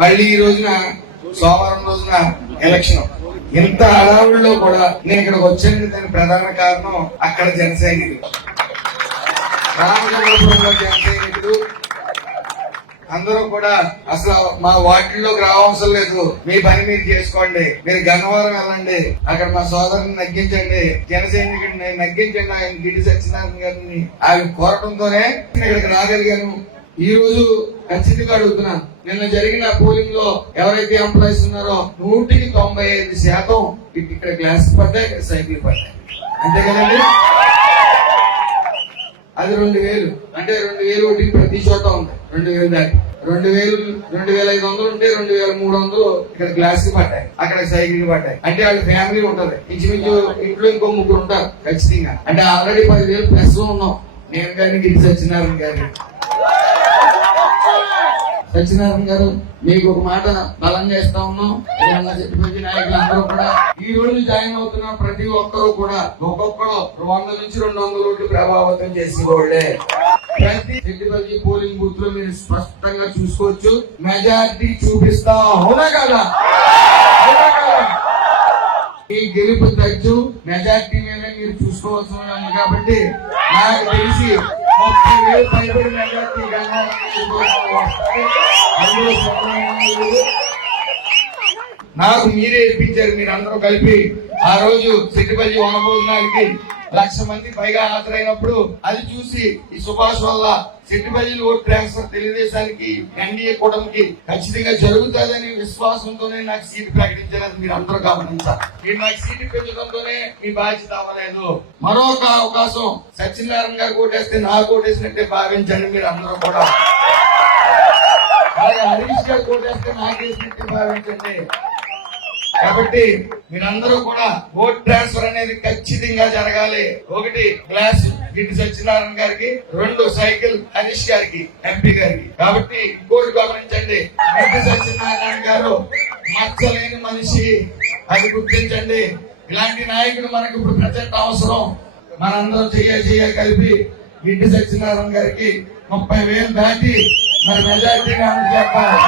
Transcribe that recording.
మళ్ళీ ఈ రోజున సోమవారం రోజున ఎలక్షన్. ఇంత హడావుల్లో కూడా నేను ఇక్కడికి వచ్చాను దానికి ప్రధాన కారణం అక్కడ జన సైనికులు రామచంద్రపురంలో జన సైనికులు అందరూ కూడా అసలు మా వాటిల్లోకి రావసరం లేదు. మీ పని మీరు చేసుకోండి. మీరు గన్నవరం వెళ్ళండి. అక్కడ మా సోదరుని నగ్గించండి. జన సైనికుడిని నగ్గించండి. ఆయన గిడి సత్యనారాయణ గారిని ఆయన కోరడంతోనే ఇక్కడికి రాగలిగాను. ఈ రోజు ఖచ్చితంగా అడుగుతున్నా. నిన్న జరిగిన పోలింగ్లో ఎవరైతే ఎంప్లాయీస్ ఉన్నారో నూటికి తొంభై ఐదు శాతం ఇక్కడ గ్లాస్ పడ్డాయి ఇక్కడ సైకిల్ పడ్డాయి. అంతే కదండి? అది రెండు వేలు. అంటే రెండు వేలు ఒకటి ప్రతి చోట ఉంది. రెండు వేలు దాటి. రెండు వేలు రెండు వేల ఐదు వందలు ఉంటే రెండు వేల మూడు వందలు ఇక్కడ గ్లాస్కి పడ్డాయి. అక్కడ సైకిల్ పడ్డాయి. అంటే వాళ్ళ ఫ్యామిలీ ఉంటది. ఇంచుమించు ఇంట్లో ఇంకో ముగ్గురు ఉంటారు ఖచ్చితంగా. అంటే ఆల్రెడీ పదివేలు ప్లస్ ఉన్నాం. నేను కానీ గిరి సత్యనారాయణ గారి సత్యనారాయణ గారు మీకు ఒక మాట బలంగా ఇస్తా ఉన్నాం. తెలంగాణ చెట్టుపల్లి నాయకులు అందరూ కూడా ఈ రోజు జాయిన్ అవుతున్న ప్రతి ఒక్కరూ కూడా ఒక్కొక్కరు వంద నుంచి రెండు వందల ఓట్లు ప్రభావితం చేసేవాళ్ళే ప్రతి చెట్టుపల్లి పోలింగ్ బూత్లో మీరు స్పష్టంగా చూసుకోవచ్చు. మెజారిటీ చూపిస్తా. అవునా కదా? ఈ గెలుపు తగ్గు. మెజార్టీ మీద మీరు చూసుకోవాల్సి ఉంది కాబట్టి నాకు తెలిసి ముప్పై వేలు పైబడి మెజార్టీ నాకు మీరే ఇప్పించారు మీరు అందరూ కలిపి ఆ రోజు సిద్దిపల్లి వనభోజనానికి లక్ష మంది పైగా హాజరైనప్పుడు అది చూసి ఈ సుభాష్ వల్ల సిద్దిపల్లి ఓట్ ట్రాన్స్ఫర్ తెలుగుదేశానికి ఎన్డీఏ కూటమికి ఖచ్చితంగా జరుగుతుందని విశ్వాసంతోనే నాకు సీట్ ప్రకటించారని మీరు అందరూ గమనించారు మీరు నాకు సీట్ పెంచడంతోనే మీ బాధ్యత అవ్వలేదు. మరొక అవకాశం సత్యనారాయణ గారు కోటేస్తే నా కోటేసినట్టే భావించండి మీరు అందరూ కూడా. అలాగే హరీష్ గారు కోటేస్తే నాకేసినట్టే భావించండి. కాబట్టి మీరందరూ కూడా ఓట్ ట్రాన్స్ఫర్ అనేది ఖచ్చితంగా జరగాలి. ఒకటి గ్లాస్ గిడ్డి సత్యనారాయణ గారికి రెండు సైకిల్ హరీష్ గారికి ఎంపీ గారికి. కాబట్టి ఇంకోటి గమనించండి గిడ్డి సత్యనారాయణ గారు మచ్చలేని మనిషి అది గుర్తించండి. ఇలాంటి నాయకుడు మనకు ఇప్పుడు ప్రజెంట్ అవసరం. మనందరం చెయ్య చెయ్య కలిపి గిడ్డి సత్యనారాయణ గారికి ముప్పై వేలు దాటి మరి మెజార్టీగా చెప్పాలి